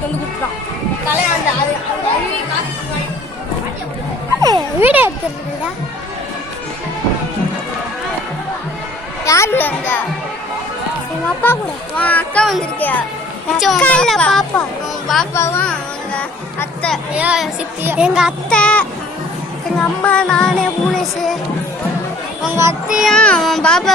எடுத்து வந்து கொடுத்துட்டான். தலையாண்ட வீடியோ எடுத்துருக்கா யாரு அங்க? எங்க அப்பா கூட. அக்கா வந்திருக்கியா? பாப்பா. பாப்பாவும் அவங்க அத்தை சித்தி. எங்க அத்தை, எங்க அம்மா, நானே, பூனேஷ். உங்க அத்தையும் அவன் பாப்பா